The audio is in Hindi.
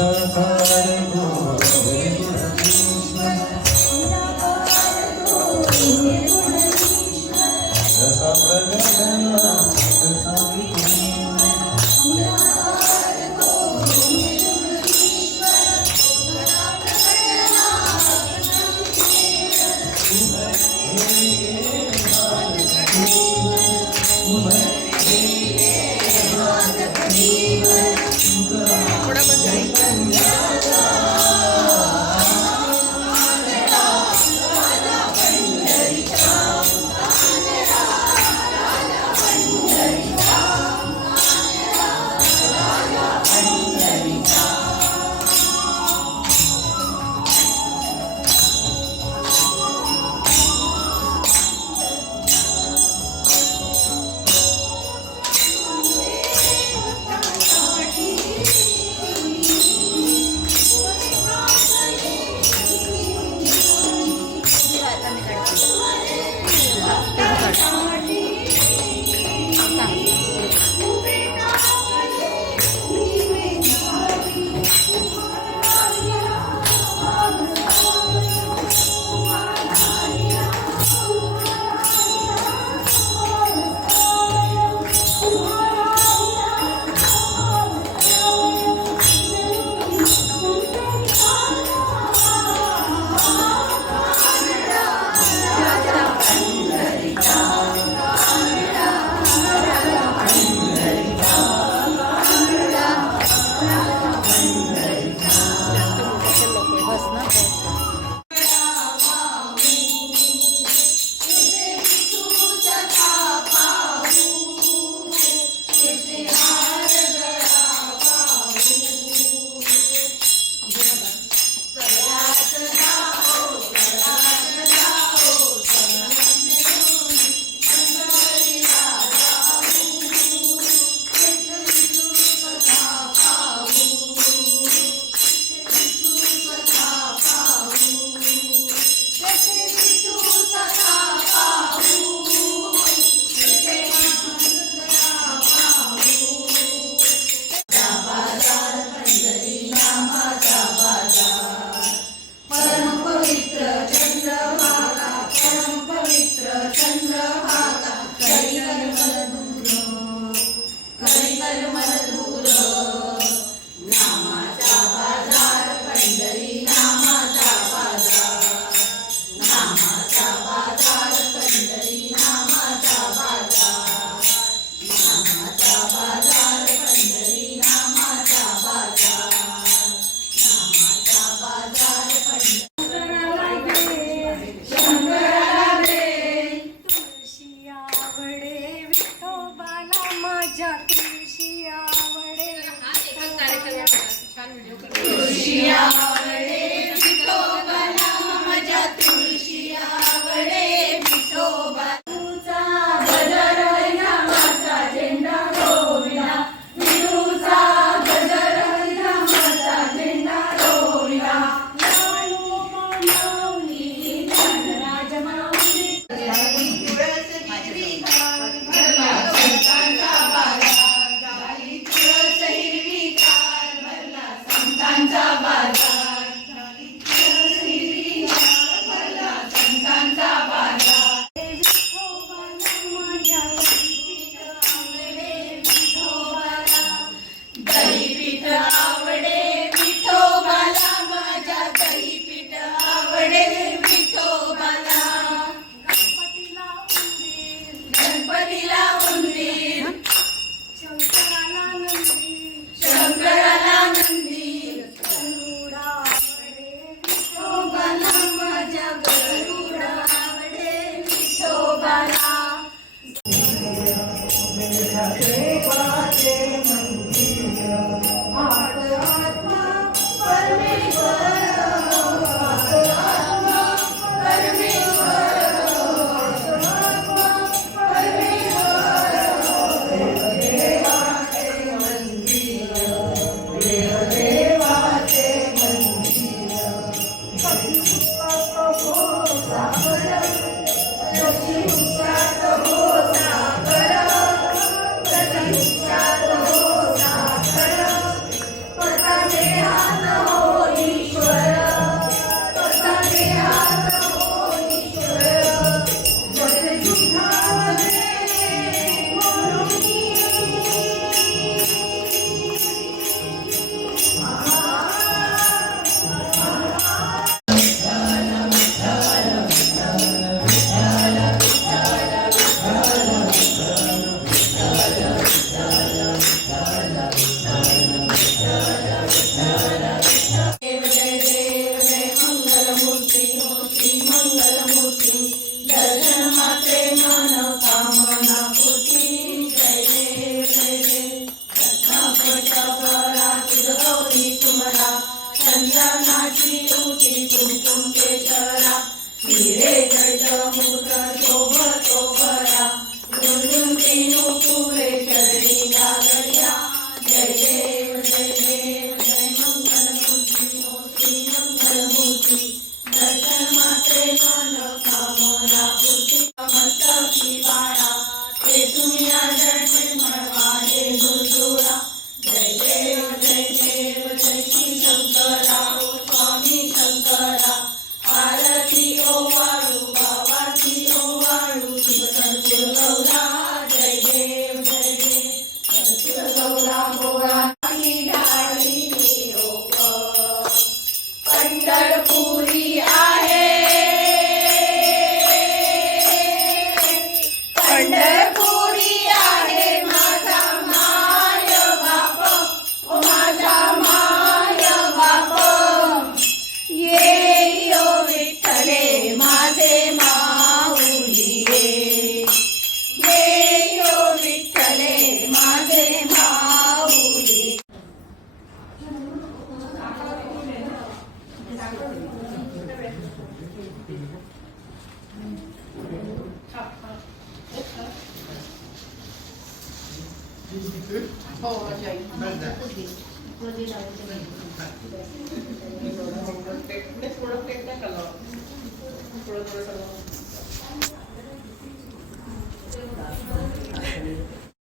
रे Класно. Era uma चंदनाची उटी कुंकुम केशरा हिरे मुकुट शोभ शोभरा गुंजून तीनू पुरे चरणी लागल्या जय देव जय देव जय मंगल मूर्ति मूर्ती मंगलमूर्ती दर्शन मात्रे मन कामना पूर्ती मस्तकी बाळा ते तुम्ही आदरणे मळवाडे गुरुजुळा जय देव जय देव जय हो जाईल मध्ये थोडं प्लेट नाही कलर थोडं थोडं सगळं